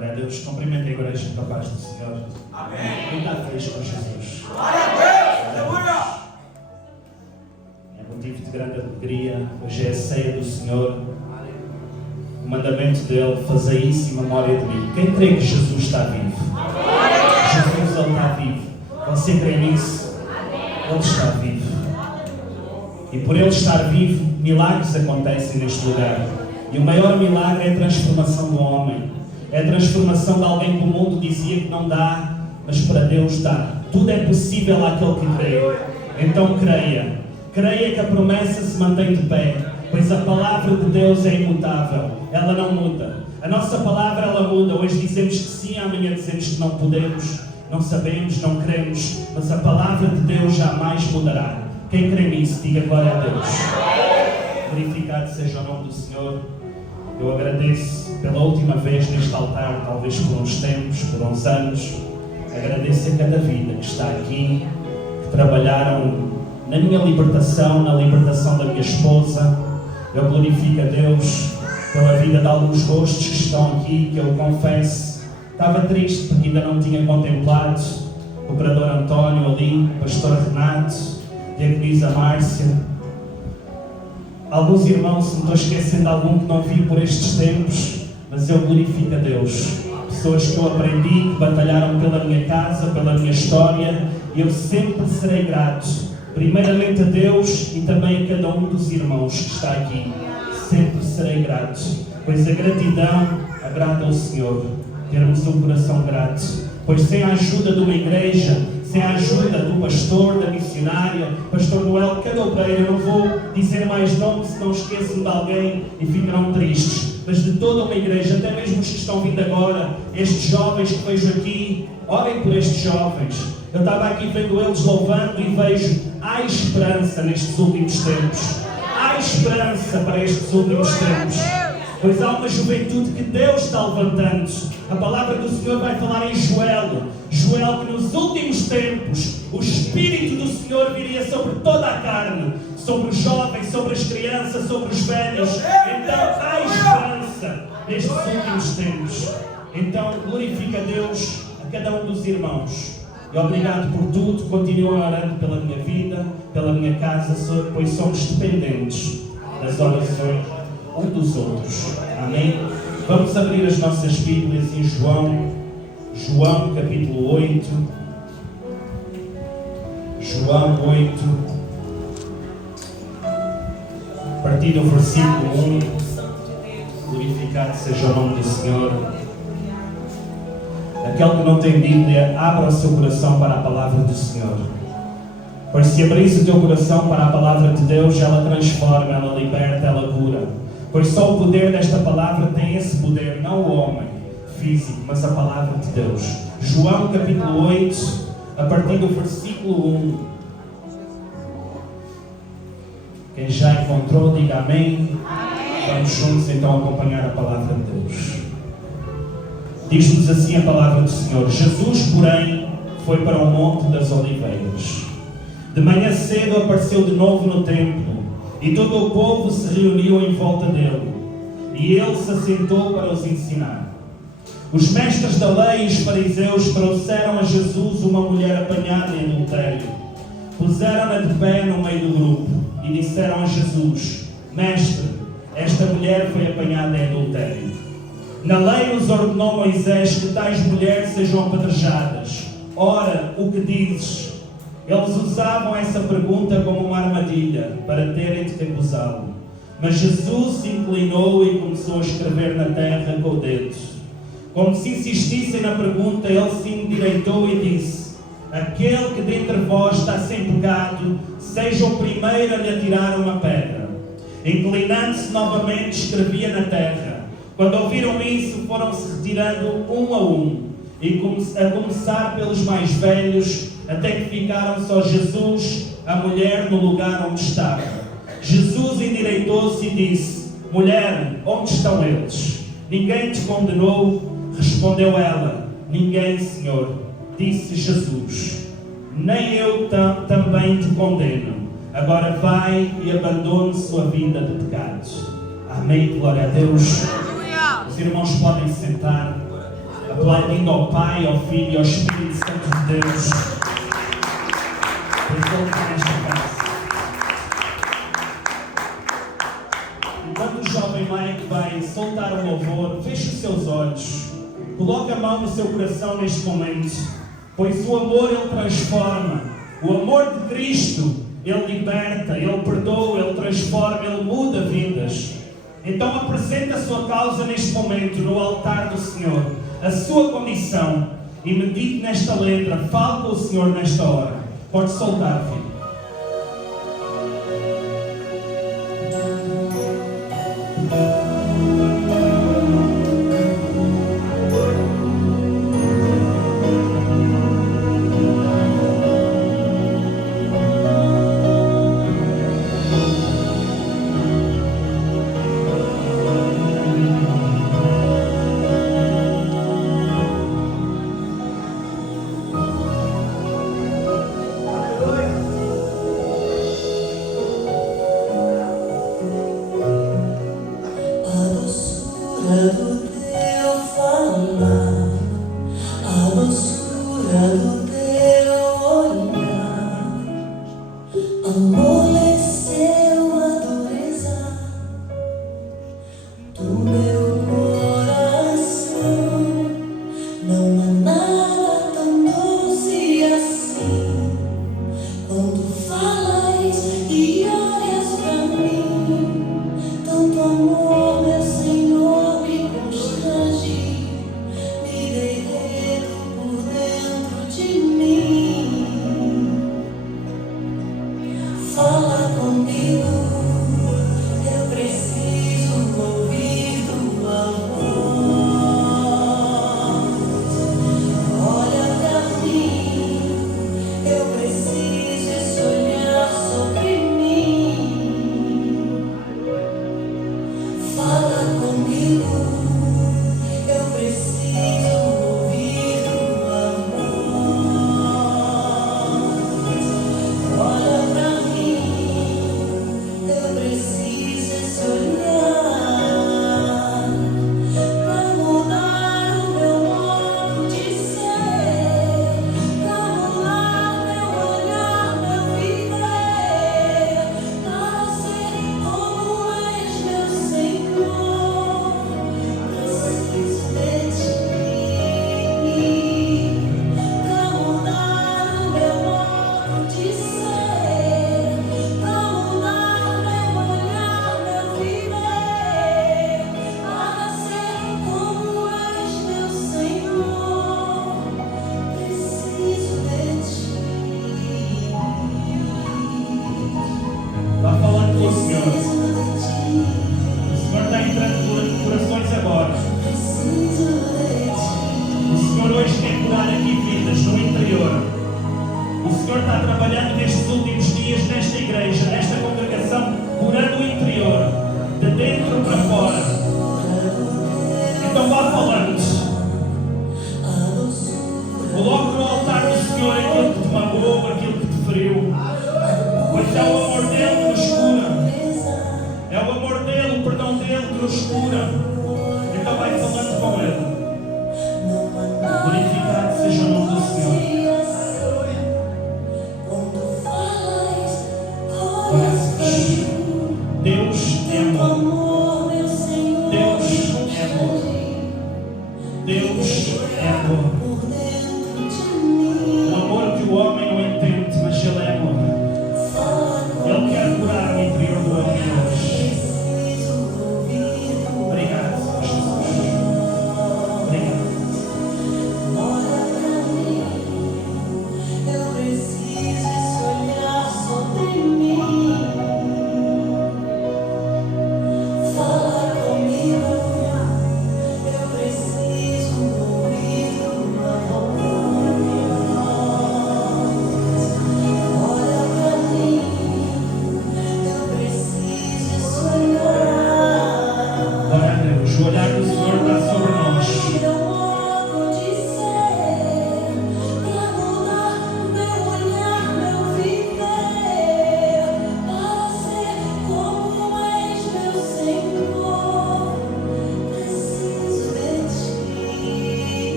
Glória a Deus. Cumprimento a igreja com a paz do Senhor. Amém. Quem está feliz com Jesus? Glória a Deus. Aleluia. É motivo de grande alegria. Hoje é a ceia do Senhor. O mandamento dele, fazer isso em memória de mim. Quem crê que Jesus está vivo? Jesus, ele está vivo. Você crê nisso? Ele está vivo. E por ele estar vivo, milagres acontecem neste lugar. E o maior milagre é a transformação do homem. É a transformação de alguém que o mundo dizia que não dá, mas para Deus dá. Tudo é possível àquele que crê. Então creia. Creia que a promessa se mantém de pé, pois a palavra de Deus é imutável. Ela não muda. A nossa palavra, ela muda. Hoje dizemos que sim, amanhã dizemos que não podemos, não sabemos, não queremos. Mas a palavra de Deus jamais mudará. Quem crê nisso, diga glória a Deus. Glorificado seja o nome do Senhor. Eu agradeço pela última vez neste altar, talvez por uns tempos, por uns anos. Agradeço a cada vida que está aqui, que trabalharam na minha libertação, na libertação da minha esposa. Eu glorifico a Deus pela vida de alguns rostos que estão aqui, que eu confesso, estava triste porque ainda não tinha contemplado. O operador António ali, o pastor Renato, diaconisa Márcia. Alguns irmãos, se me estou esquecendo de algum que não vi por estes tempos, mas eu glorifico a Deus. Pessoas que eu aprendi, que batalharam pela minha casa, pela minha história, e eu sempre serei grato, primeiramente a Deus e também a cada um dos irmãos que está aqui. Sempre serei grato, pois a gratidão agrada ao Senhor, termos um coração grato, pois sem a ajuda de uma igreja, sem a ajuda do pastor, da missionária, pastor Noel, cada obreiro, eu não vou dizer mais nomes se não esqueço de alguém e ficarão tristes, mas de toda uma igreja, até mesmo os que estão vindo agora, estes jovens que vejo aqui, orem por estes jovens. Eu estava aqui vendo eles louvando e vejo, há esperança nestes últimos tempos, há esperança para estes últimos tempos, pois há uma juventude que Deus está levantando. A palavra do Senhor vai falar em Joel, que nos últimos tempos o Espírito do Senhor viria sobre toda a carne, sobre os jovens, sobre as crianças, sobre os velhos. Então há esperança nestes últimos tempos. Então glorifica a Deus a cada um dos irmãos. E obrigado por tudo, continuem orando pela minha vida, pela minha casa, pois somos dependentes das orações um dos outros. Amém? Vamos abrir as nossas Bíblias em João capítulo 8. João 8, a partir do versículo 1. Glorificado seja o nome do Senhor. Aquele que não tem Bíblia, abra o seu coração para a palavra do Senhor. Pois se abris o teu coração para a palavra de Deus, ela transforma, ela liberta, ela cura. Pois só o poder desta palavra tem esse poder, não o homem físico, mas a palavra de Deus. João capítulo 8, a partir do versículo 1. Quem já encontrou, diga amém. Vamos juntos então acompanhar a palavra de Deus. Diz-nos assim a palavra do Senhor. Jesus, porém, foi para o Monte das Oliveiras. De manhã cedo apareceu de novo no templo, e todo o povo se reuniu em volta dele, e ele se assentou para os ensinar. Os mestres da lei e os fariseus trouxeram a Jesus uma mulher apanhada em adultério. Puseram-na de pé no meio do grupo, e disseram a Jesus: Mestre, esta mulher foi apanhada em adultério. Na lei nos ordenou Moisés que tais mulheres sejam apedrejadas. Ora, o que dizes? Eles usavam essa pergunta como uma armadilha para terem de acusá-lo. Mas Jesus se inclinou e começou a escrever na terra com o dedo. Como se insistissem na pergunta, ele se endireitou e disse: Aquele que dentre vós está sem pecado, seja o primeiro a lhe atirar uma pedra. Inclinando-se novamente, escrevia na terra. Quando ouviram isso, foram-se retirando um a um, e a começar pelos mais velhos, até que ficaram só Jesus, a mulher, no lugar onde estava. Jesus endireitou-se e disse: Mulher, onde estão eles? Ninguém te condenou? Respondeu ela: Ninguém, Senhor. Disse Jesus: Nem eu também te condeno. Agora vai e abandone sua vida de pecado. Amém, glória a Deus. Os irmãos podem sentar. aplaudindo ao Pai, ao Filho e ao Espírito Santo de Deus. Presente nesta casa. Enquanto o jovem Mike vai soltar o louvor, feche os seus olhos. Coloque a mão no seu coração neste momento, pois o amor Ele transforma. O amor de Cristo, Ele liberta, Ele perdoa, Ele transforma, Ele muda vidas. Então apresente a sua causa neste momento no altar do Senhor, a sua condição, e medite nesta letra. Fale com o Senhor nesta hora. Pode soltar, filho.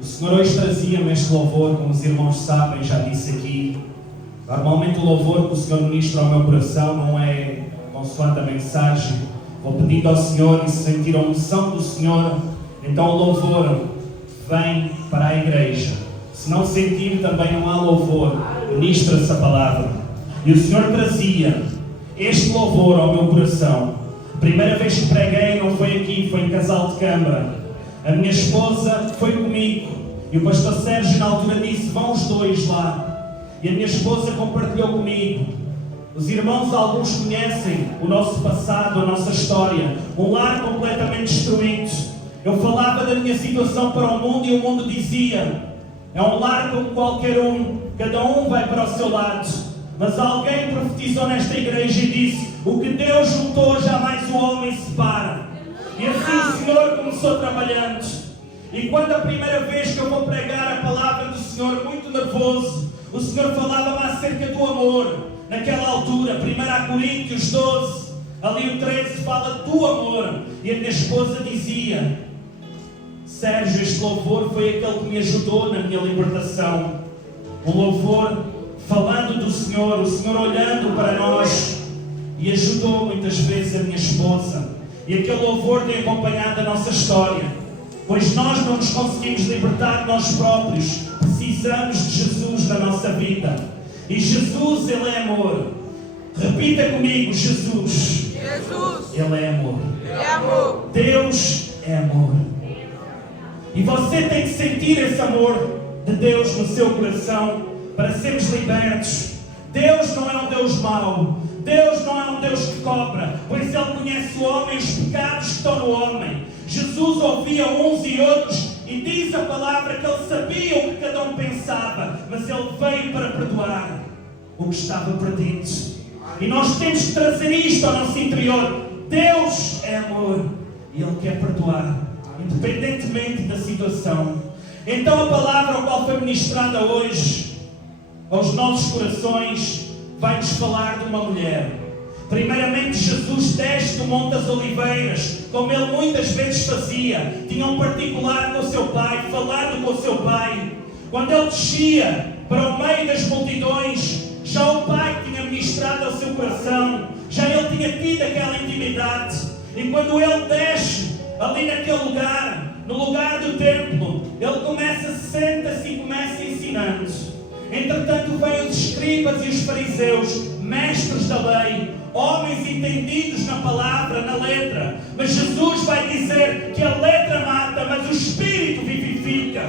O Senhor hoje trazia-me este louvor, como os irmãos sabem, já disse aqui. Normalmente o louvor que o Senhor ministra ao meu coração não é consoante a mensagem. Vou pedindo ao Senhor e se sentir a unção do Senhor, então o louvor vem para a igreja. Se não sentir, também não há louvor, ministra-se a palavra. E o Senhor trazia este louvor ao meu coração. A primeira vez que preguei não foi aqui, foi em Casal de Câmara. A minha esposa foi comigo e o pastor Sérgio na altura disse: vão os dois lá. E a minha esposa compartilhou comigo. Os irmãos, alguns conhecem o nosso passado, a nossa história. Um lar completamente destruído. Eu falava da minha situação para o mundo e o mundo dizia: é um lar como qualquer um, cada um vai para o seu lado. Mas alguém profetizou nesta igreja e disse: o que Deus juntou jamais o homem separa. E assim o Senhor começou trabalhando. E quando a primeira vez que eu vou pregar a palavra do Senhor, muito nervoso, o Senhor falava-me acerca do amor. Naquela altura, 1 Coríntios 12, ali o 13 fala do amor. E a minha esposa dizia: Sérgio, este louvor foi aquele que me ajudou na minha libertação. Um louvor falando do Senhor, o Senhor olhando para nós, e ajudou muitas vezes a minha esposa. E aquele louvor tem acompanhado a nossa história, pois nós não nos conseguimos libertar de nós próprios, precisamos de Jesus na nossa vida. E Jesus, Ele é amor. Repita comigo: Jesus, Ele é amor. Deus é amor. E você tem que sentir esse amor de Deus no seu coração para sermos libertos. Deus não é um Deus mau. Deus não é um Deus que cobra, pois Ele conhece o homem e os pecados que estão no homem. Jesus ouvia uns e outros e diz a palavra que Ele sabia o que cada um pensava, mas Ele veio para perdoar o que estava perdido. E nós temos que trazer isto ao nosso interior. Deus é amor e Ele quer perdoar, independentemente da situação. Então a palavra ao qual foi ministrada hoje aos nossos corações vai-nos falar de uma mulher. Primeiramente, Jesus desce do Monte das Oliveiras, como Ele muitas vezes fazia. Tinha um particular com o seu Pai, falando com o seu Pai. Quando Ele descia para o meio das multidões, já o Pai tinha ministrado ao seu coração, já Ele tinha tido aquela intimidade. E quando Ele desce ali naquele lugar, no lugar do templo, Ele começa, senta-se e começa ensinando. Entretanto veio os escribas e os fariseus, mestres da lei, homens entendidos na palavra, na letra. Mas Jesus vai dizer que a letra mata, mas o Espírito vivifica.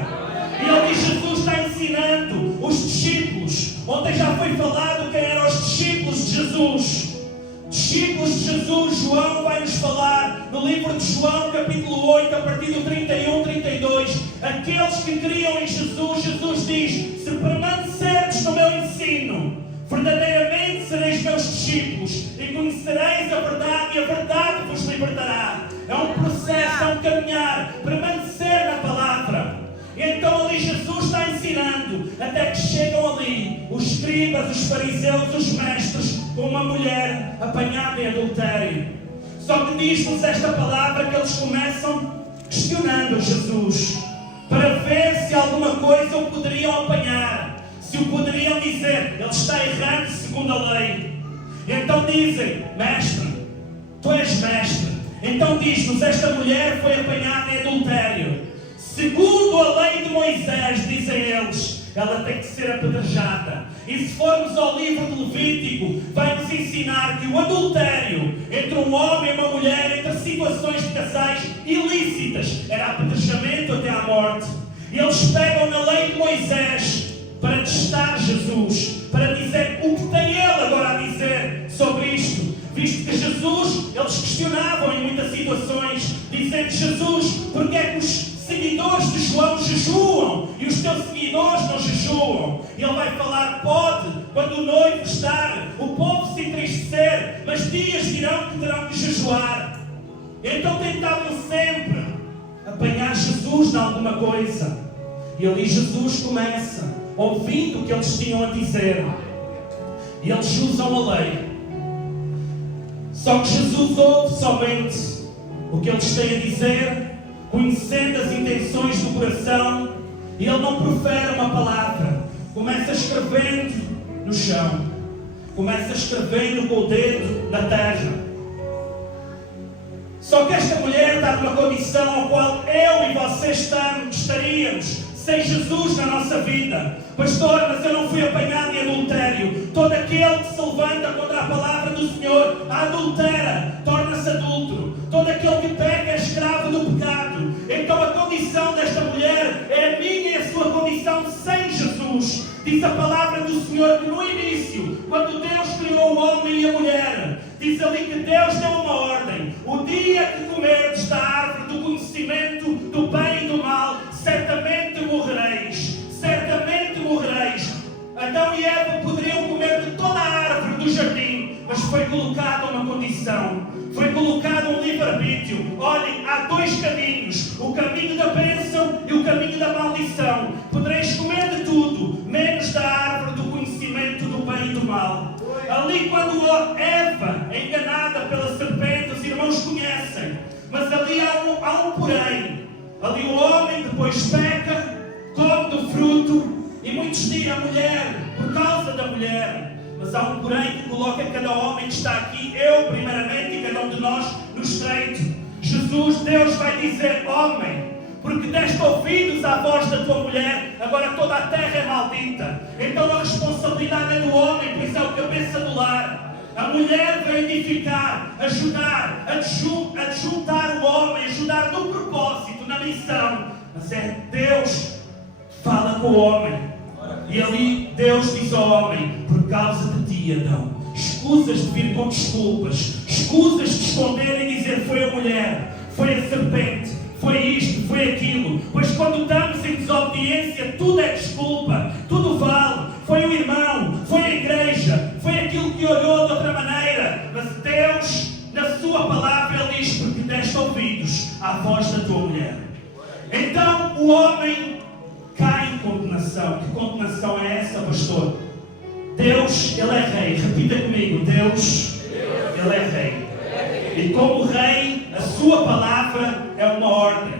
E ali Jesus está ensinando os discípulos. Ontem já foi falado quem eram os discípulos de Jesus. Discípulos de Jesus, João vai nos falar no livro de João, capítulo 8, a partir do 31, 32. Aqueles que criam em Jesus, Jesus diz: se permanecerdes no meu ensino, verdadeiramente sereis meus discípulos e conhecereis a verdade e a verdade vos libertará. É um processo, é um caminhar, permanecer na palavra. Então ali Jesus está ensinando, até que chegam ali os escribas, os fariseus, os mestres, com uma mulher apanhada em adultério. Só que diz-nos esta palavra que eles começam questionando Jesus, para ver se alguma coisa o poderiam apanhar. o poderiam dizer, ele está errando segundo a lei. Então dizem, mestre, tu és mestre. Então diz-nos, esta mulher foi apanhada em adultério. Segundo a lei de Moisés, dizem eles, ela tem que ser apedrejada. E se formos ao livro de Levítico, vai-nos ensinar que o adultério entre um homem e uma mulher, entre situações de casais ilícitas, era apedrejamento até à morte. E eles pegam na lei de Moisés para testar Jesus, para dizer o que tem ele agora a dizer sobre isto. Visto que Jesus, eles questionavam em muitas situações, dizendo, Jesus, porque é que os seguidores de João jejuam e os teus seguidores não jejuam? E ele vai falar, pode, quando o noivo estar, o povo se entristecer, mas dias virão que terão que jejuar. Então tentavam sempre apanhar Jesus de alguma coisa. E ali Jesus começa, ouvindo o que eles tinham a dizer. E eles usam a lei. Só que Jesus ouve somente o que eles têm a dizer, conhecendo as intenções do coração, e ele não profere uma palavra. Começa escrevendo no chão. Começa escrevendo com o dedo na terra. Só que esta mulher está numa condição a qual eu e você estaríamos sem Jesus na nossa vida. Pastor, mas eu não fui apanhado em adultério. Todo aquele que se levanta contra a palavra do Senhor, adultera, torna-se adúltero. Todo aquele que peca é escravo do pecado. Então a condição desta mulher é a minha e a sua condição sem Jesus. Diz a palavra do Senhor que no início, quando Deus criou o homem e a mulher, diz ali que Deus deu uma ordem. O dia que comerdes da árvore do conhecimento do bem e do mal, certamente morrereis. Certamente morrereis. Adão e Eva poderiam comer de toda a árvore do jardim, mas foi colocada uma condição. Foi colocado um livre-arbítrio. Olhem, há dois caminhos. O caminho da bênção e o caminho da maldição. Podereis comer de tudo, menos da árvore do conhecimento do bem e do mal. Ali quando Eva é enganada pela serpente, os irmãos conhecem. Mas ali há um porém. Ali o homem depois peca, come do fruto, e muitos dizem a mulher, por causa da mulher. Mas há um porém que coloca cada homem que está aqui, eu primeiramente e cada um de nós, no estreito. Jesus, Deus vai dizer, homem, porque deste ouvidos à voz da tua mulher, agora toda a terra é maldita. Então a responsabilidade é do homem, pois é o cabeça do lar. A mulher vai edificar, ajudar, adjuntar o homem, ajudar no propósito, na missão. Mas é Deus que fala com o homem. E ali Deus diz ao homem, por causa de ti, Adão, escusas de vir com desculpas, escusas de esconder e dizer foi a mulher, foi a serpente, foi isto, foi aquilo. Pois quando estamos em desobediência, tudo é desculpa, tudo vale. Foi o irmão, foi a igreja, foi aquilo que olhou de outra maneira. Mas Deus, na sua palavra, Ele diz, porque deste ouvidos à voz da tua mulher. Então o homem cai em condenação. Que condenação é essa, pastor? Deus, Ele é rei. Repita comigo, Deus, Ele é rei. E como rei, a sua palavra é uma ordem.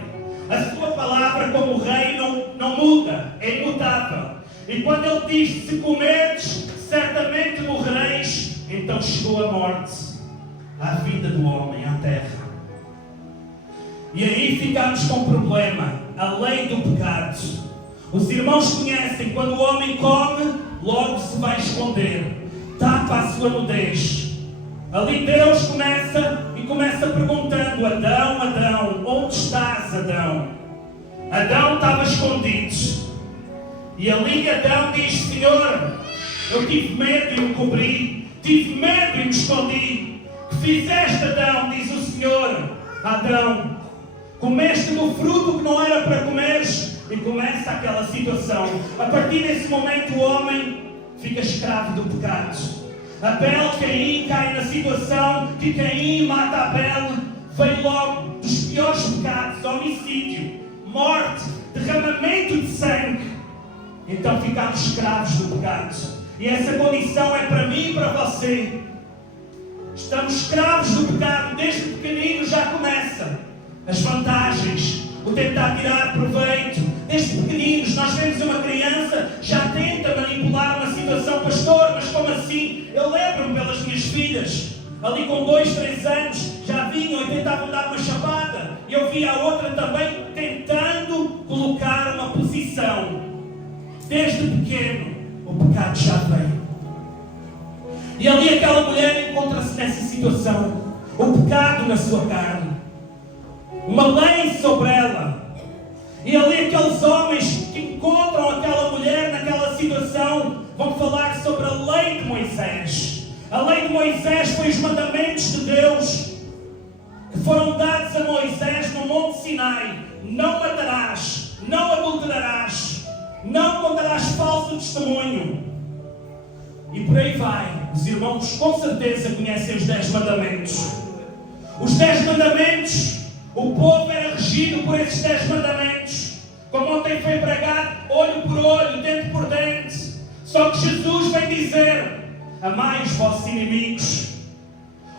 A sua palavra como rei não muda, é imutável. E quando Ele diz, se comerdes, certamente morrereis, então chegou a morte à vida do homem, à terra. E aí ficamos com um problema, a lei do pecado. Os irmãos conhecem, quando o homem come, logo se vai esconder, tapa a sua nudez. Ali Deus começa perguntando, Adão, Adão, onde estás, Adão? Adão estava escondido. E ali Adão diz, Senhor, eu tive medo e me cobri, tive medo e me escondi. Que fizeste, Adão, diz o Senhor, Adão, comeste do fruto que não era para comeres. E começa aquela situação. A partir desse momento o homem fica escravo do pecado. Abel, Caim cai na situação que Caim mata Abel. Veio logo dos piores pecados, homicídio, morte, derramamento de sangue. Então ficamos escravos do pecado. E essa condição é para mim e para você. Estamos escravos do pecado. Desde pequenino já começa as vantagens, o tentar tirar proveito. Desde pequeninos nós vemos uma criança, já tenta manipular Eu lembro-me pelas minhas filhas, ali com 2, 3 anos, já vinham e tentavam dar uma chapada. E eu via a outra também tentando colocar uma posição. Desde pequeno, o pecado já veio. E ali aquela mulher encontra-se nessa situação. O pecado na sua carne. Uma lei sobre ela. E ali aqueles homens que encontram aquela mulher naquela situação vão falar sobre a lei de Moisés. A lei de Moisés foi os mandamentos de Deus que foram dados a Moisés no Monte Sinai. Não matarás, não adulterarás, não contarás falso testemunho. E por aí vai. Os irmãos com certeza conhecem os 10 mandamentos. Os 10 mandamentos, o povo era regido por esses 10 mandamentos. Como ontem foi pregado, olho por olho, dente por dente. Só que Jesus vem dizer: amai os vossos inimigos,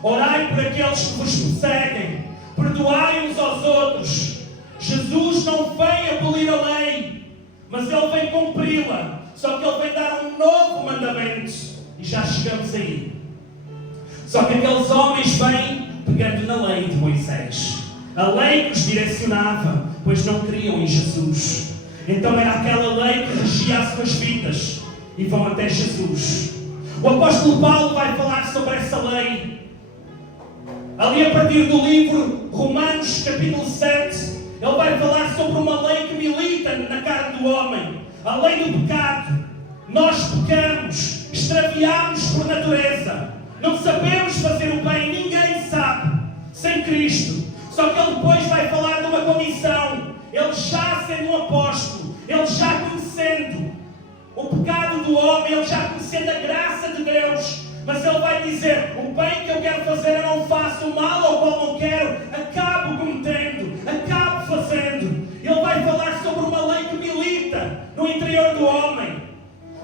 orai por aqueles que vos perseguem, perdoai uns aos outros. Jesus não vem abolir a lei, mas Ele vem cumpri-la. Só que Ele vem dar um novo mandamento. E já chegamos aí. Só que aqueles homens vêm pegando na lei de Moisés. A lei que os direcionava, pois não criam em Jesus. Então era aquela lei que regia as suas vidas. E vão até Jesus. O apóstolo Paulo vai falar sobre essa lei. Ali a partir do livro Romanos capítulo 7, ele vai falar sobre uma lei que milita na carne do homem. A lei do pecado. Nós pecamos, extraviamos por natureza. Não sabemos fazer o bem, ninguém sabe, sem Cristo. Só que ele depois vai falar de uma condição. Ele já sendo um apóstolo, ele já conhecendo o pecado do homem, ele já conhecendo a graça de Deus. Mas ele vai dizer: o bem que eu quero fazer eu não faço, o mal ao qual não quero acabo cometendo, acabo fazendo. Ele vai falar sobre uma lei que milita no interior do homem.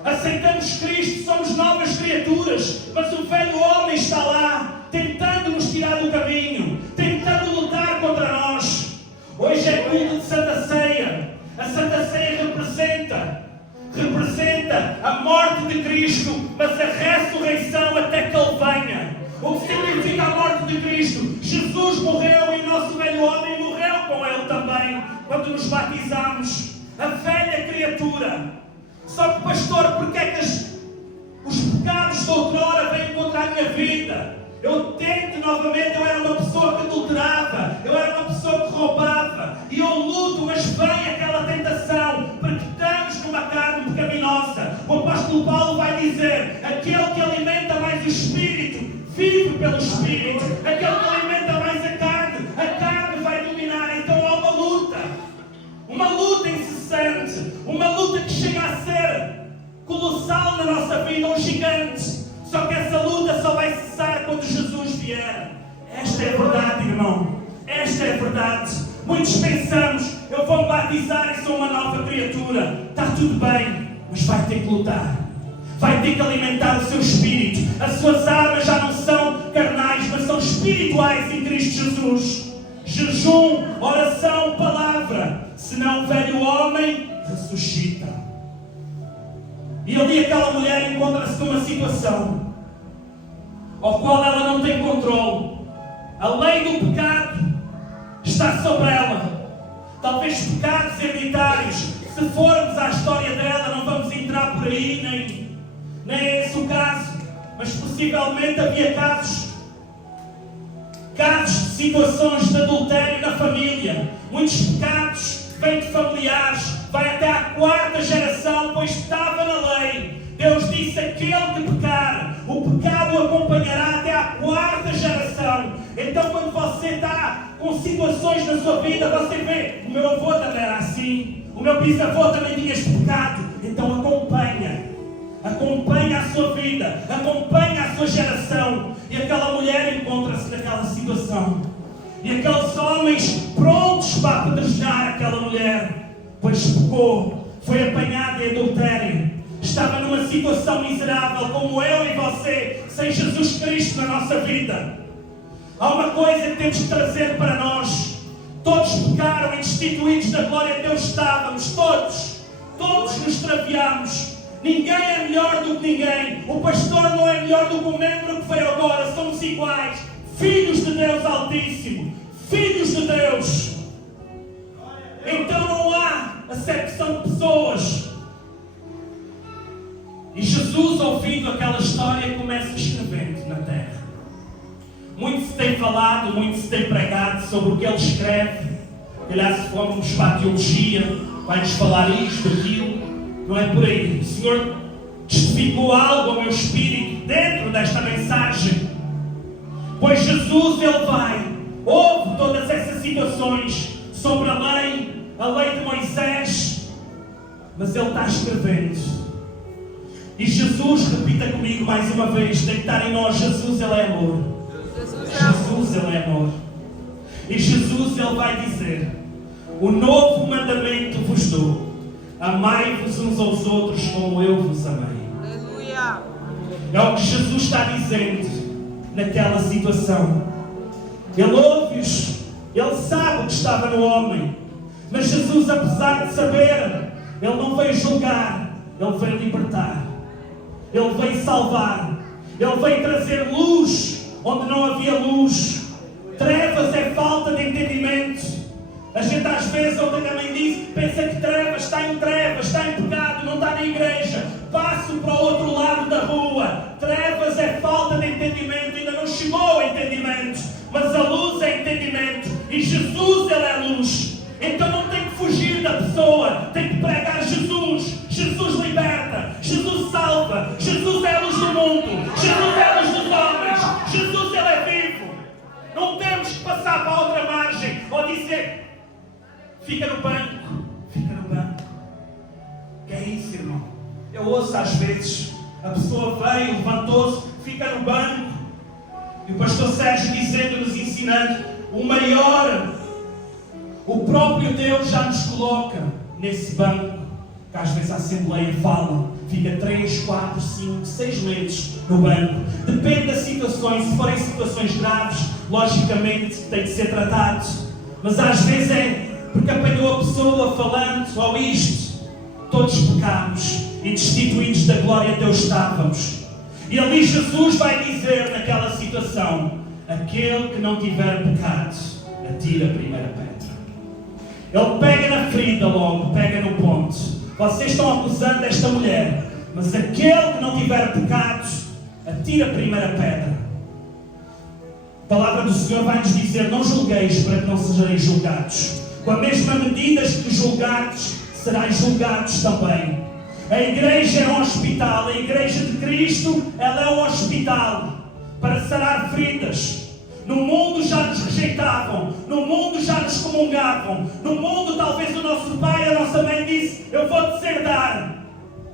Aceitamos Cristo, somos novas criaturas, mas o velho homem está lá, tentando nos tirar do caminho, tentando lutar contra nós. Hoje é culto de Santa Ceia. A Santa Ceia representa a morte de Cristo, mas a ressurreição até que Ele venha. O que significa a morte de Cristo? Jesus morreu e o nosso velho homem morreu com Ele também, quando nos batizamos. A velha criatura. Só que, pastor, porque é que os pecados de outrora vêm contra a minha vida? Eu tento novamente, eu era uma pessoa que adulterava, eu era uma pessoa que roubava, e eu luto, mas vem aquela tentação, porque estamos numa carne pecaminosa. O apóstolo Paulo vai dizer: aquele que alimenta mais o Espírito, vive pelo Espírito. Aquele que alimenta mais a carne vai dominar. Então há uma luta incessante, uma luta que chega a ser colossal na nossa vida, um gigante. Só que essa luta só vai cessar quando Jesus vier. Esta é a verdade, irmão. Esta é a verdade. Muitos pensamos: eu vou me batizar e sou uma nova criatura. Está tudo bem, mas vai ter que lutar. Vai ter que alimentar o seu espírito. As suas armas já não são carnais, mas são espirituais em Cristo Jesus. Jejum, oração, palavra. Senão o velho homem ressuscita. E ali aquela mulher encontra-se numa situação ao qual ela não tem controle. A lei do pecado está sobre ela. Talvez pecados hereditários. Se formos à história dela, não vamos entrar por aí, nem é esse o caso. Mas possivelmente havia casos de situações de adultério na família. Muitos pecados vêm de familiares. Vai até à 4ª geração, pois estava na lei. Deus disse: aquele que pecar, o pecado o acompanhará até à 4ª geração. Então quando você está com situações na sua vida, você vê: o meu avô também era assim, o meu bisavô também tinha este pecado. Então acompanha a sua vida, acompanha a sua geração. E aquela mulher encontra-se naquela situação. E aqueles homens prontos para apedrejar aquela mulher, pois pecou, foi apanhada em adultério, estava numa situação miserável como eu e você, sem Jesus Cristo na nossa vida. Há uma coisa que temos que trazer para nós: todos pecaram e destituídos da glória de Deus estávamos, todos nos extraviamos. Ninguém é melhor do que ninguém. O pastor não é melhor do que o membro que veio agora. Somos iguais. Filhos de Deus Altíssimo. Filhos de Deus. Então não há acepção de pessoas. E Jesus, ouvindo aquela história, começa a escrever na terra. Muito se tem falado, muito se tem pregado sobre o que ele escreve. Calhar se formos para a teologia, vai-nos falar isto, aquilo. Não é por aí. O Senhor testificou algo ao meu espírito dentro desta mensagem. Pois Jesus, ele ouve todas essas situações sobre a lei de Moisés, mas ele está escrevendo. E Jesus, repita comigo mais uma vez, tem que estar em nós. Jesus, ele é amor. Jesus, ele é amor. E Jesus, ele vai dizer: o novo mandamento vos dou: amai-vos uns aos outros como eu vos amei. Aleluia. É o que Jesus está dizendo naquela situação. Ele ouve-os, ele sabe o que estava no homem, mas Jesus, apesar de saber, ele não veio julgar, ele veio libertar, ele veio salvar, ele veio trazer luz onde não havia luz. Trevas é falta de entendimento. A gente às vezes, ontem também disse, pensa que trevas, está em pecado, não está na igreja. Passo para o outro lado da rua. Trevas é falta de entendimento, ainda não chegou ao entendimento. Mas a luz é entendimento. E Jesus, ele é luz. Então não tem que fugir da pessoa, tem que pregar Jesus. Jesus liberta, Jesus salva, Jesus é a luz do mundo, Jesus é a luz dos homens, Jesus, ele é vivo. Não temos que passar para a outra margem ou dizer: fica no banco. Que é isso, irmão? Eu ouço às vezes, a pessoa veio, levantou-se, fica no banco. E o pastor Sérgio dizendo-nos, ensinando, o próprio Deus já nos coloca nesse banco, que às vezes a Assembleia fala, fica 3, 4, 5, 6 meses no banco. Depende das situações. Se forem situações graves, logicamente tem de ser tratado. Mas às vezes é porque apanhou a pessoa falando, ou isto. Todos pecámos e destituídos da glória de Deus estávamos. E ali Jesus vai dizer naquela situação: aquele que não tiver pecado, atira a primeira pedra. Ele pega na ferida logo, pega no ponto. Vocês estão acusando esta mulher, mas aquele que não tiver pecados, atira a primeira pedra. A palavra do Senhor vai nos dizer: não julgueis para que não sejais julgados. Com a mesma medida que julgados, serais julgados também. A igreja é um hospital. A igreja de Cristo, ela é um hospital para sarar feridas. No mundo já nos rejeitavam, no mundo já nos comungavam, no mundo talvez o nosso pai e a nossa mãe disse: eu vou deserdar.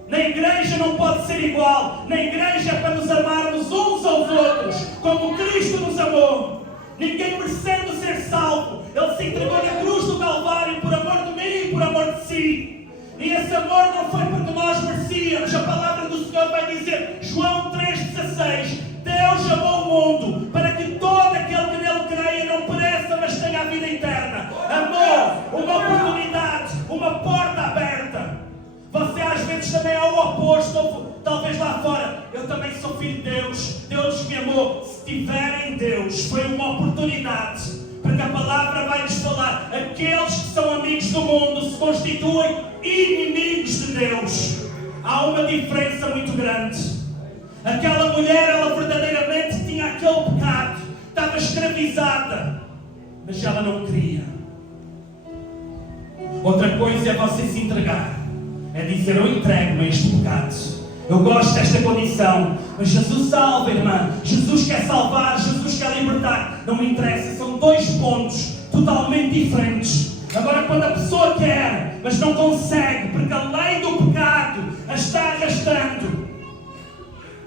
Na igreja não pode ser igual. Na igreja é para nos amarmos uns aos outros, como Cristo nos amou. Ninguém merecendo ser salvo, ele se entregou na cruz do Calvário por amor de mim e por amor de si. E esse amor não foi porque nós merecíamos. A palavra do Senhor vai dizer, João 3,16: Deus amou o mundo para que todo aquele que nele creia não pereça, mas tenha a vida eterna. Amor, uma oportunidade, uma porta aberta. Você às vezes também é o oposto, ou talvez lá fora: eu também sou filho de Deus, Deus me amou. Se tiver em Deus, foi uma oportunidade, porque a palavra vai nos falar: aqueles que são amigos do mundo se constituem inimigos de Deus. Há uma diferença muito grande. Aquela mulher, ela verdadeiramente tinha aquele pecado, estava escravizada, mas ela não queria. Outra coisa é você se entregar, é dizer: eu entrego-me a este pecado, eu gosto desta condição, mas Jesus salva, irmã, Jesus quer salvar, Jesus quer libertar. Não me interessa, são dois pontos totalmente diferentes. Agora, quando a pessoa quer, mas não consegue, porque a lei do pecado a está arrastando,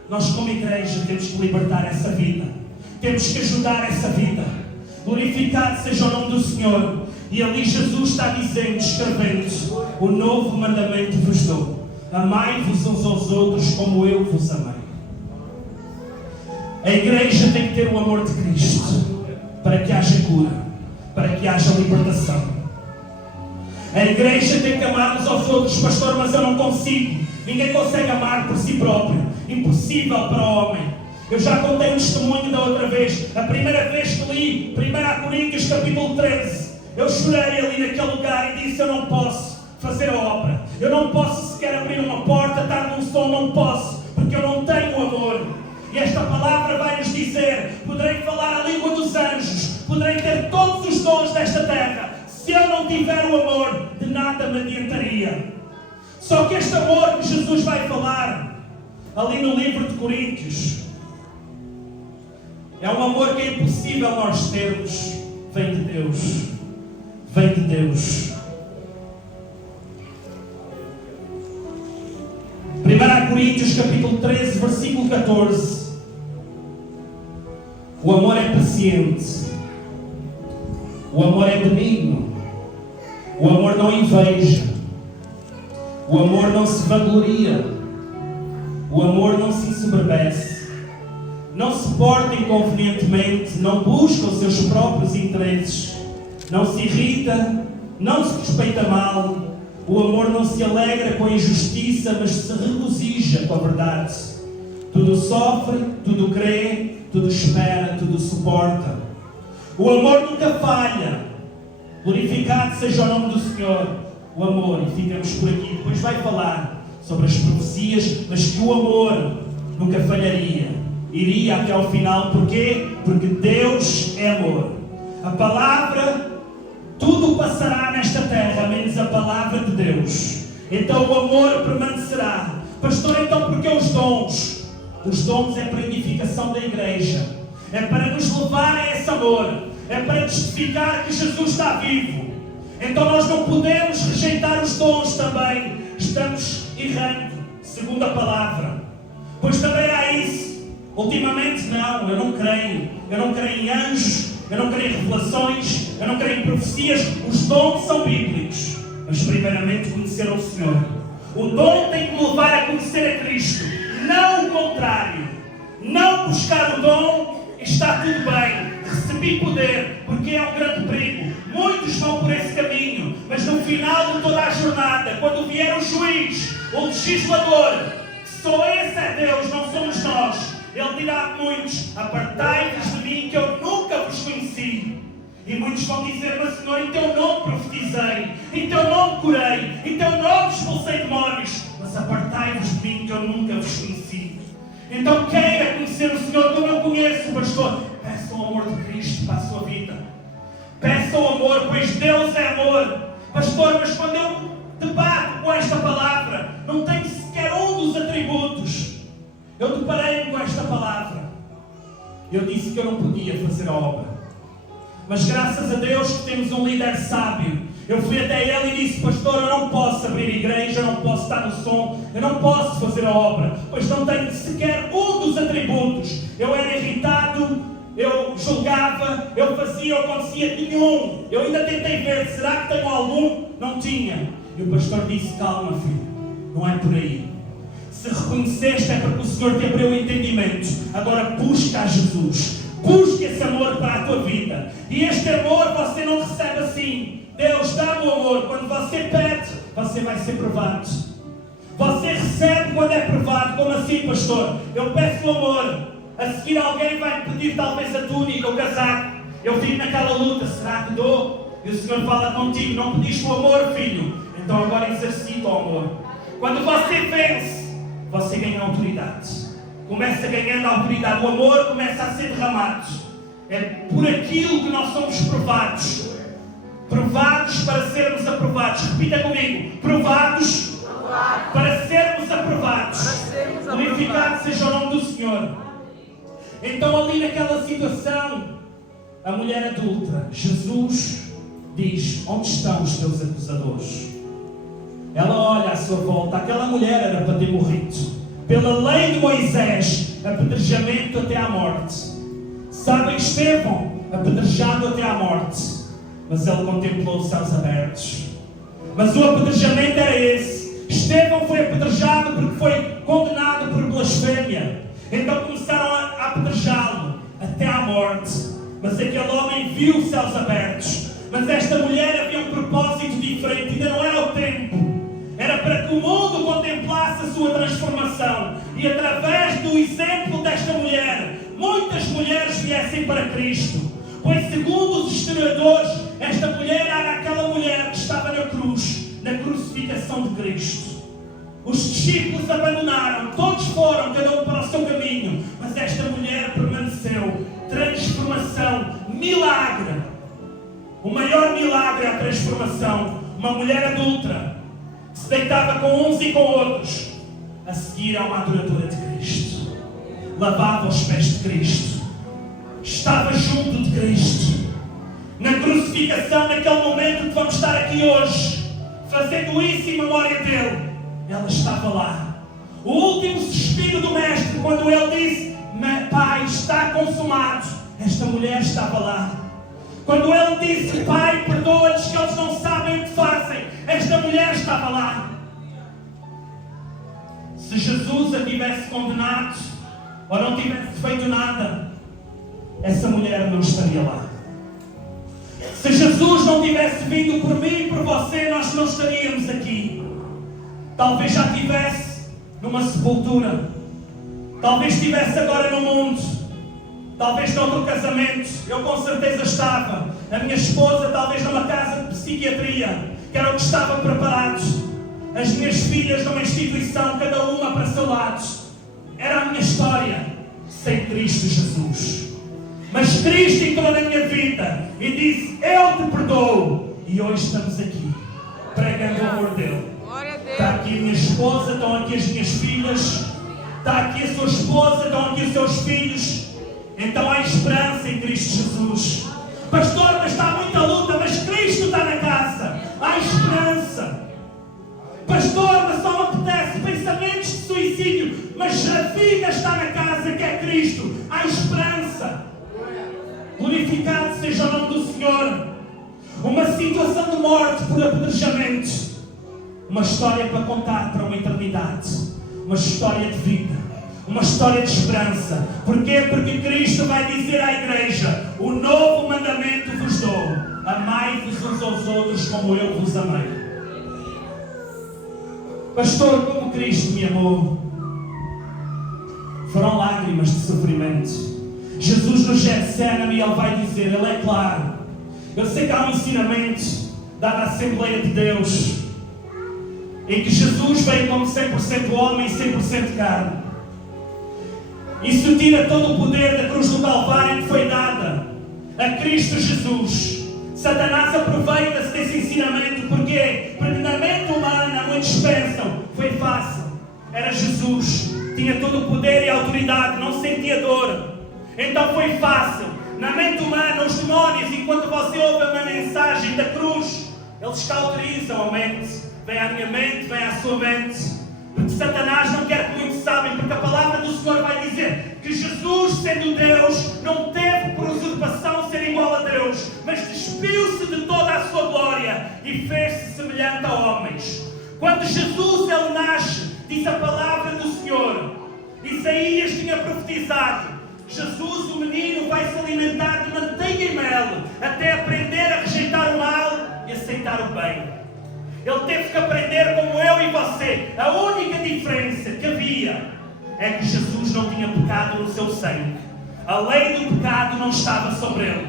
nós como igreja temos que libertar essa vida, temos que ajudar essa vida. Glorificado seja o nome do Senhor. E ali Jesus está dizendo, escrevendo: o novo mandamento vos dou, amai-vos uns aos outros como eu vos amei. A igreja tem que ter o amor de Cristo, para que haja cura, para que haja libertação. A igreja tem que amar uns aos outros. Pastor, mas eu não consigo. Ninguém consegue amar por si próprio. Impossível para o homem. Eu já contei um testemunho da outra vez. A primeira vez que li 1 Coríntios capítulo 13, eu chorei ali naquele lugar e disse: eu não posso fazer a obra. Eu não posso sequer abrir uma porta, estar num som, não posso, porque eu não tenho amor. E esta palavra vai nos dizer: poderei falar a língua dos anjos, poderei ter todos os dons desta terra, se eu não tiver o amor, de nada me adiantaria. Só que este amor que Jesus vai falar ali no livro de Coríntios é um amor que é impossível nós termos. Vem de Deus. Vem de Deus. 1 Coríntios capítulo 13, versículo 14. O amor é paciente. O amor é benigno. O amor não inveja. O amor não se vangloria. O amor não se ensoberbece. Não se porta inconvenientemente. Não busca os seus próprios interesses. Não se irrita. Não se respeita mal. O amor não se alegra com a injustiça, mas se regozija com a verdade. Tudo sofre, tudo crê, tudo espera, tudo suporta. O amor nunca falha. Glorificado seja o nome do Senhor. O amor, e ficamos por aqui. Depois vai falar sobre as profecias, mas que o amor nunca falharia. Iria até ao final. Porquê? Porque Deus é amor. A palavra, tudo passará nesta terra, menos a palavra de Deus. Então o amor permanecerá. Pastor, então porquê os dons? Os dons é para a edificação da igreja. É para nos levar a esse amor. É para testificar que Jesus está vivo. Então nós não podemos rejeitar os dons também. Estamos errando, segundo a palavra. Pois também há isso. Ultimamente não, eu não creio. Eu não creio em anjos. Eu não creio em revelações, eu não creio em profecias. Os dons são bíblicos, mas primeiramente conhecer o Senhor. O dom tem que me levar a conhecer a Cristo, não o contrário. Não buscar o dom e está tudo bem. Recebi poder, porque é um grande perigo. Muitos vão por esse caminho, mas no final de toda a jornada, quando vier o juiz, o legislador, que só esse é Deus, não somos nós, Ele dirá a muitos: apartai-vos de mim, que eu nunca vos conheci. E muitos vão dizer: mas Senhor, em teu nome profetizei, em teu nome curei, em teu nome expulsei demónios. Mas apartai-vos de mim, que eu nunca vos conheci. Então queira conhecer o Senhor como eu conheço, pastor. Peça o amor de Cristo para a sua vida. Peça o amor, pois Deus é amor. Pastor, mas quando eu debato com esta palavra, não tenho sequer um dos atributos. Eu deparei-me com esta palavra. Eu disse que eu não podia fazer a obra. Mas graças a Deus que temos um líder sábio. Eu fui até ele e disse: pastor, eu não posso abrir igreja, eu não posso estar no som, eu não posso fazer a obra, pois não tenho sequer um dos atributos. Eu era irritado, eu julgava, eu fazia, eu acontecia nenhum. Eu ainda tentei ver, será que tenho algum? Não tinha. E o pastor disse: calma, filho, não é por aí. Se reconheceste é porque o Senhor te abriu o entendimento. Agora busca a Jesus. Busca esse amor para a tua vida. E este amor você não recebe assim. Deus dá o amor. Quando você pede, você vai ser provado. Você recebe quando é provado. Como assim, pastor? Eu peço o amor. A seguir alguém vai me pedir talvez a túnica, o casaco. Eu fico naquela luta. Será que dou? E o Senhor fala contigo: não pediste o amor, filho. Então agora exercita o amor. Quando você vence, você ganha autoridade. Começa ganhando autoridade. O amor começa a ser derramado. É por aquilo que nós somos provados. Provados para sermos aprovados. Repita comigo: provados para sermos aprovados. Glorificado seja o nome do Senhor. Então ali naquela situação, a mulher adulta, Jesus diz: onde estão os teus acusadores? Ela olha à sua volta. Aquela mulher era para ter morrido. Pela lei de Moisés, apedrejamento até à morte. Sabem, Estevão, apedrejado até à morte. Mas ele contemplou os céus abertos. Mas o apedrejamento era esse. Estevão foi apedrejado porque foi condenado por blasfémia. Então começaram a apedrejá-lo até à morte. Mas aquele homem viu os céus abertos. Mas esta mulher havia um propósito diferente. Ainda não era o tempo. Era para que o mundo contemplasse a sua transformação e através do exemplo desta mulher, muitas mulheres viessem para Cristo. Pois segundo os historiadores, esta mulher era aquela mulher que estava na cruz, na crucificação de Cristo. Os discípulos abandonaram, todos foram, cada um para o seu caminho, mas esta mulher permaneceu. Transformação, milagre. O maior milagre é a transformação. Uma mulher adulta que se deitava com uns e com outros, a seguir a uma adoradora de Cristo. Lavava os pés de Cristo. Estava junto de Cristo. Na crucificação, naquele momento que vamos estar aqui hoje, fazendo isso em memória dele, ela estava lá. O último suspiro do Mestre, quando ele disse: Pai, está consumado, esta mulher estava lá. Quando ele disse: Pai, perdoa-lhes que eles não sabem o que fazem, esta mulher estava lá. Se Jesus a tivesse condenado ou não tivesse feito nada, essa mulher não estaria lá. Se Jesus não tivesse vindo por mim e por você, nós não estaríamos aqui. Talvez já estivesse numa sepultura. Talvez estivesse agora no mundo. Talvez noutro casamento. Eu com certeza estava. A minha esposa talvez numa casa de psiquiatria, que era o que estava preparado. As minhas filhas numa instituição, cada uma para seu lado. Era a minha história sem Cristo Jesus. Mas Cristo entrou na minha vida e disse: eu te perdoo. E hoje estamos aqui, pregando o amor dele. Está aqui a minha esposa, estão aqui as minhas filhas, está aqui a sua esposa, estão aqui os seus filhos. Então há esperança em Cristo Jesus. Pastor, mas está muita luta, mas Cristo está na casa. Há esperança. Pastor, mas só me apetece pensamentos de suicídio, mas a vida está na casa, que é Cristo. Há esperança. Glorificado seja o nome do Senhor. Uma situação de morte por apedrejamento. Uma história para contar para uma eternidade. Uma história de vida. Uma história de esperança. Porquê? Porque Cristo vai dizer à igreja: o novo mandamento vos dou. Amai-vos uns aos outros como eu vos amei. Pastor, como Cristo me amou. Foram lágrimas de sofrimento. Jesus no Getsemane, ele vai dizer, ele é claro. Eu sei que há um ensinamento dado à Assembleia de Deus, em que Jesus veio como 100% homem e 100% carne. Isso tira todo o poder da cruz do Calvário que foi dada a Cristo Jesus. Satanás aproveita-se desse ensinamento. Porquê? Porque na mente humana, muitos pensam, foi fácil. Era Jesus, tinha todo o poder e a autoridade, não sentia dor. Então foi fácil. Na mente humana, os demónios, enquanto você ouve uma mensagem da cruz, eles cauterizam a mente. Vem à minha mente, vem à sua mente. Porque Satanás não quer que muitos sabem, porque a palavra do Senhor vai dizer que Jesus, sendo Deus, não teve por usurpação ser igual a Deus, mas despiu-se de toda a sua glória e fez-se semelhante a homens. Quando Jesus ele nasce, diz a palavra do Senhor, Isaías tinha profetizado: Jesus, o menino, vai se alimentar de manteiga e mel, até aprender a rejeitar o mal e aceitar o bem. Ele teve que aprender como eu e você. A única diferença que havia é que Jesus não tinha pecado no seu sangue. A lei do pecado não estava sobre ele.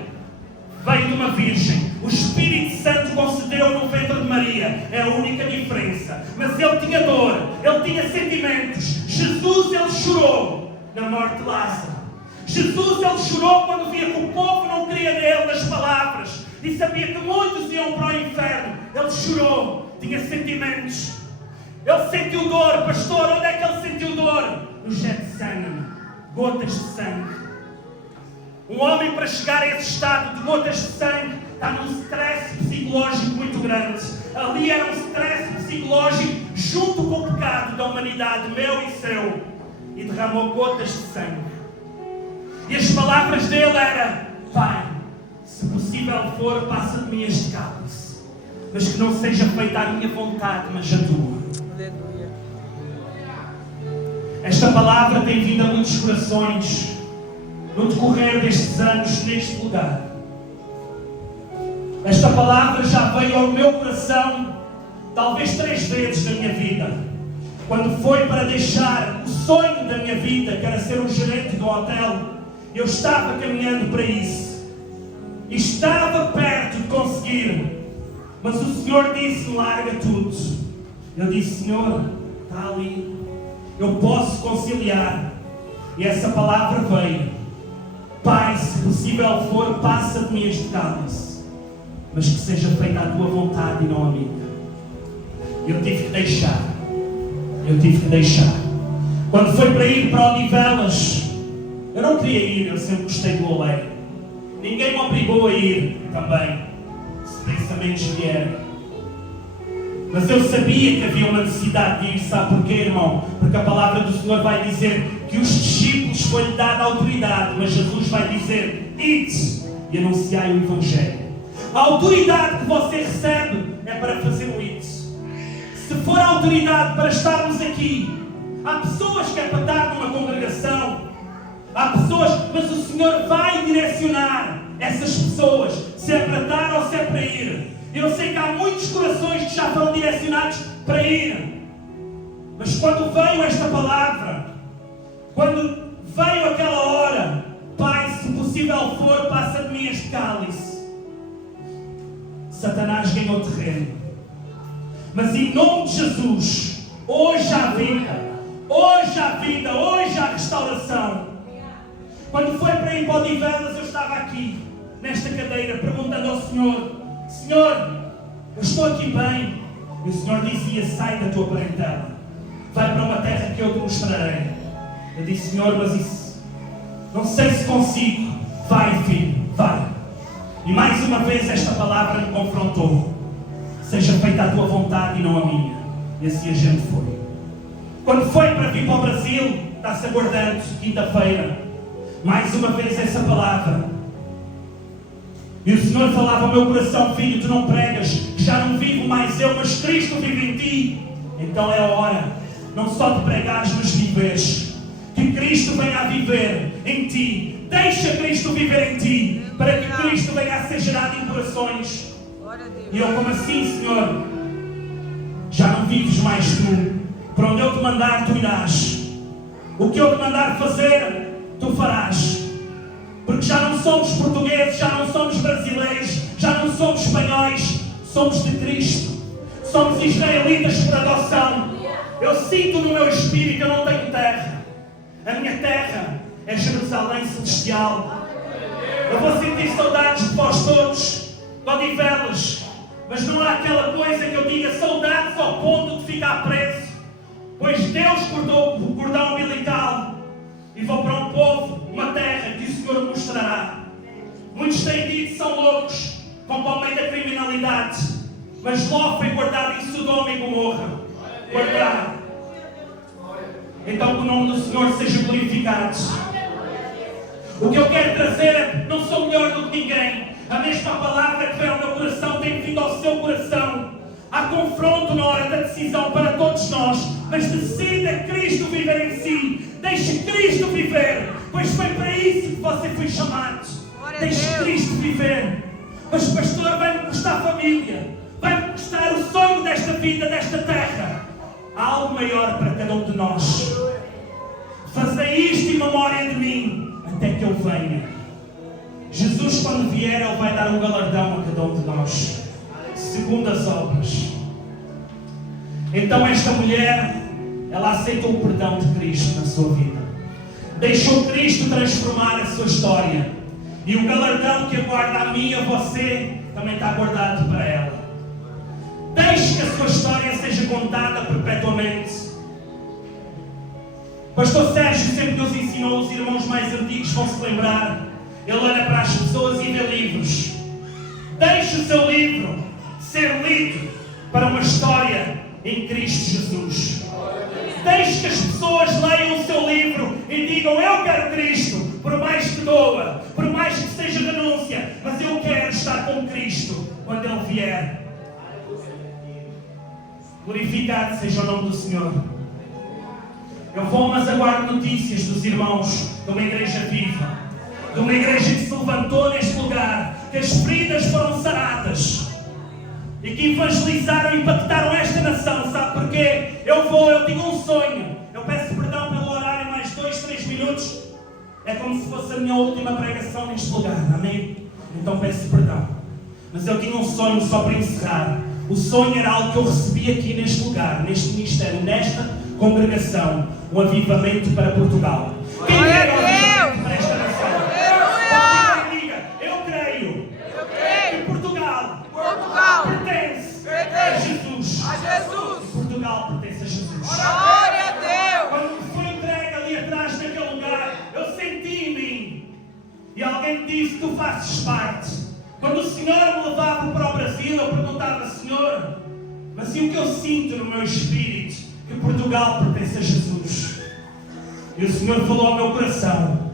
Veio de uma virgem. O Espírito Santo concedeu no ventre de Maria. É a única diferença. Mas ele tinha dor. Ele tinha sentimentos. Jesus, ele chorou na morte de Lázaro. Jesus, ele chorou quando via que o povo não queria nele nas palavras. E sabia que muitos iam para o inferno. Ele chorou. Tinha sentimentos. Ele sentiu dor. Pastor, onde é que ele sentiu dor? No Getsemane. Gotas de sangue. Um homem, para chegar a esse estado de gotas de sangue, está num stress psicológico muito grande. Ali era um stress psicológico junto com o pecado da humanidade, meu e seu. E derramou gotas de sangue. E as palavras dele eram: Pai, se possível for, passa de mim este cálice. Mas que não seja feita a minha vontade, mas a tua. Aleluia. Esta palavra tem vindo a muitos corações no decorrer destes anos neste lugar. Esta palavra já veio ao meu coração talvez 3 vezes na minha vida. Quando foi para deixar o sonho da minha vida, que era ser um gerente de um hotel, eu estava caminhando para isso. E estava perto de conseguir. Mas o Senhor disse-me: larga tudo. Eu disse: Senhor, está ali. Eu posso conciliar. E essa palavra veio: Pai, se possível for, passa de mim este cálice, mas que seja feita a tua vontade e não a minha. Eu tive que deixar. Quando foi para ir para Odivelas, eu não queria ir, eu sempre gostei do Olé. Ninguém me obrigou a ir também, se pensamentos vierem. Mas eu sabia que havia uma necessidade de ir. Sabe porquê, irmão? Porque a palavra do Senhor vai dizer que os discípulos foi-lhe dada autoridade, mas Jesus vai dizer: ide e anunciai o Evangelho. A autoridade que você recebe é para fazer o ide. Se for a autoridade para estarmos aqui, há pessoas que é para estar numa congregação, há pessoas, mas o Senhor vai direcionar essas pessoas, se é para estar ou se é para ir. Eu sei que há muitos corações que já foram direcionados para ir, mas quando veio esta palavra, quando veio aquela hora: Pai, se possível for, passa de mim este cálice, Satanás ganhou terreno. Mas em nome de Jesus, hoje há vida, hoje há vida, hoje há restauração. Quando foi para ir para Odivelas, eu estava aqui, nesta cadeira, perguntando ao Senhor: Senhor, eu estou aqui bem. E o Senhor dizia: sai da tua parentela, vai para uma terra que eu te mostrarei. Eu disse: Senhor, mas isso, não sei se consigo. Vai, filho, vai. E mais uma vez esta palavra me confrontou: seja feita a tua vontade e não a minha. E assim a gente foi. Quando foi para vir para o Brasil, está-se aguardando, quinta-feira, mais uma vez essa palavra. E o Senhor falava ao meu coração: filho, tu não pregas que já não vivo mais eu, mas Cristo vive em ti. Então é a hora, não só de pregares, mas viveres. Que Cristo venha a viver em ti. Deixa Cristo viver em ti, para que Cristo venha a ser gerado em corações. E eu: como assim, Senhor? Já não vives mais tu. Para onde eu te mandar, tu irás. O que eu te mandar fazer, tu farás. Porque já não somos portugueses, já não somos brasileiros, já não somos espanhóis, somos de Cristo. Somos israelitas por adoção. Eu sinto no meu espírito, eu não tenho terra. A minha terra é Jerusalém celestial. Eu vou sentir saudades de vós todos, de Odivelas, mas não há aquela coisa que eu diga saudades ao ponto de ficar preso. Pois Deus cortou o cordão umbilical e vou para um povo, uma terra que o Senhor mostrará. Muitos têm dito que são loucos, vão para o meio da criminalidade, mas Ló foi guardado em Sodoma e Gomorra. Guardado. Então que o nome do Senhor seja glorificado. O que eu quero trazer é: não sou melhor do que ninguém. A mesma palavra que veio ao meu coração tem vindo ao seu coração. Há confronto na hora da decisão para todos nós, mas decida Cristo viver em si. Deixe Cristo viver, pois foi para isso que você foi chamado. Deixe Cristo viver. Mas pastor, vai-me custar família, vai-me custar o sonho desta vida, desta terra. Há algo maior para cada um de nós. Fazei isto em memória de mim, até que eu venha. Jesus, quando vier, Ele vai dar um galardão a cada um de nós, segundo as obras. Então esta mulher, ela aceitou o perdão de Cristo na sua vida. Deixou Cristo transformar a sua história. E o galardão que aguarda a mim e a você também está guardado para ela. Deixe que a sua história seja contada perpetuamente. Pastor Sérgio sempre nos ensinou, os irmãos mais antigos vão se lembrar. Ele olha para as pessoas e vê livros. Deixe o seu livro ser lido para uma história em Cristo Jesus. Deixe que as pessoas leiam o seu livro e digam: eu quero Cristo, por mais que doa, por mais que seja renúncia, mas eu quero estar com Cristo quando Ele vier. Glorificado seja o nome do Senhor. Eu vou, mas aguardo notícias dos irmãos de uma igreja viva, de uma igreja que se levantou neste lugar, que as feridas foram saradas e que evangelizaram e impactaram esta nação. Sabe porquê? Eu eu tinha um sonho. Eu peço perdão pelo horário, mais 2, 3 minutos. É como se fosse a minha última pregação neste lugar, amém? Então peço perdão. Mas eu tinha um sonho só para encerrar. O sonho era algo que eu recebi aqui neste lugar, neste ministério, nesta congregação. Um avivamento para Portugal. Quem quer um avivamento para esta nação? Eu creio que Portugal pertence a Jesus. Portugal pertence a Jesus. Glória a Deus! Quando foi entregue ali atrás naquele lugar, eu senti em mim. E alguém me disse, tu fazes parte. Quando o Senhor me levava para o Brasil, eu perguntava, Senhor, mas e o que eu sinto no meu espírito? Que Portugal pertence a Jesus. E o Senhor falou ao meu coração,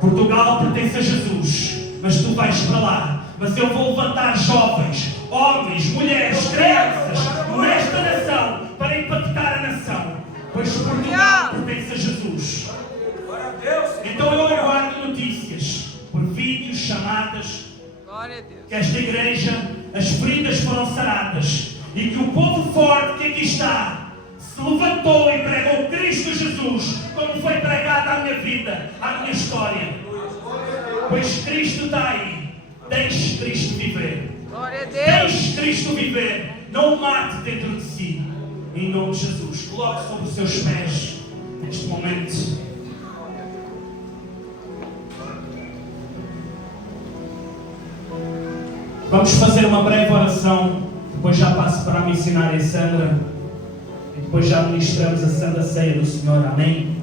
Portugal pertence a Jesus, mas tu vais para lá. Mas eu vou levantar jovens, homens, mulheres, crianças nesta nação para impactar a nação, pois Portugal pertence a Jesus. Então eu aguardo notícias por vídeos, chamadas, que esta igreja, as feridas foram saradas e que o povo forte que aqui está se levantou e pregou Cristo Jesus, como foi pregado à minha vida, à minha história. Pois Cristo está aí. Deixe Cristo viver. Glória a Deus! Deixe Cristo viver. Não o mate dentro de si. Em nome de Jesus. Coloque sobre os seus pés neste momento. Vamos fazer uma breve oração. Depois já passo para a missionária Sandra. E depois já ministramos a Santa Ceia do Senhor. Amém?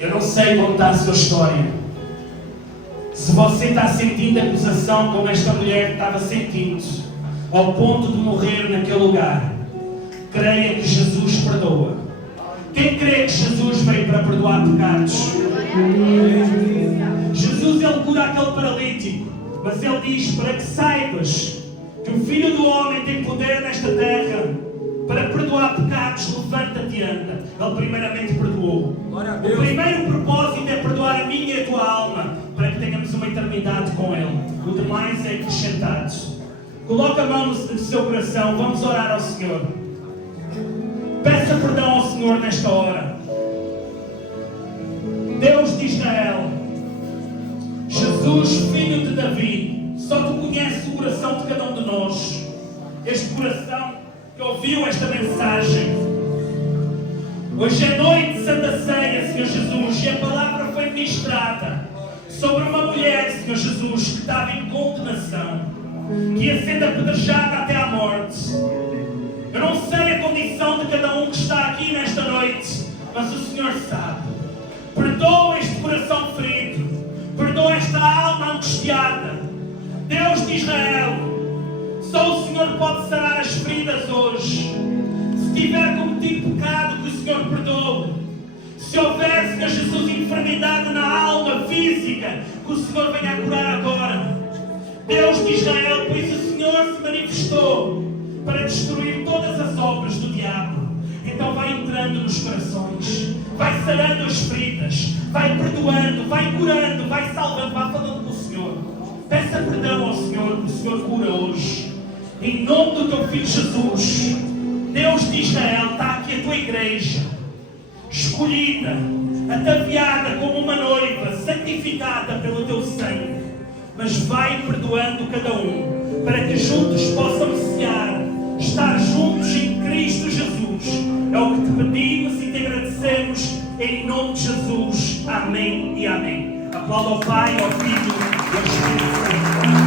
Eu não sei como está a sua história. Se você está sentindo acusação como esta mulher estava sentindo, ao ponto de morrer naquele lugar, creia que Jesus perdoa. Quem crê que Jesus veio para perdoar pecados? Jesus, ele cura aquele paralítico, mas ele diz para que saibas que o Filho do Homem tem poder nesta terra para perdoar pecados. Levanta-te e anda. Ele primeiramente perdoou. O primeiro propósito é perdoar a minha e a tua alma, para que tenhamos uma eternidade com Ele. O demais é acrescentado. Coloca a mão no seu coração. Vamos orar ao Senhor. Peça perdão ao Senhor nesta hora. Deus de Israel, Jesus, filho de Davi, só tu conheces o coração de cada um de nós. Este coração que ouviu esta mensagem. Hoje é noite de Santa Ceia, Senhor Jesus, e a palavra foi ministrada sobre uma mulher, Senhor Jesus, que estava em condenação, que ia sendo apedrejada até à morte. Eu não sei a condição de cada um que está aqui nesta noite, mas o Senhor sabe. Perdoa este coração ferido, perdoa esta alma angustiada. Deus de Israel, só o Senhor pode sarar as feridas hoje. Se tiver cometido pecado, que o Senhor perdoe. Se houver, Senhor Jesus, enfermidade na alma física, que o Senhor venha a curar agora. Deus de Israel, pois o Senhor se manifestou para destruir todas as obras do diabo. Então vai entrando nos corações, vai sarando as feridas, vai perdoando, vai curando, vai salvando, vai falando com o Senhor. Peça perdão ao Senhor, que o Senhor cura hoje. Em nome do teu Filho Jesus, Deus de Israel, está aqui a tua igreja, escolhida, ataviada como uma noiva, santificada pelo teu sangue. Mas vai perdoando cada um, para que juntos possam cear, estar juntos em Cristo Jesus. É o que te pedimos e te agradecemos, em nome de Jesus. Amém e amém. Aplauda ao Pai, ao Filho e ao Espírito Santo.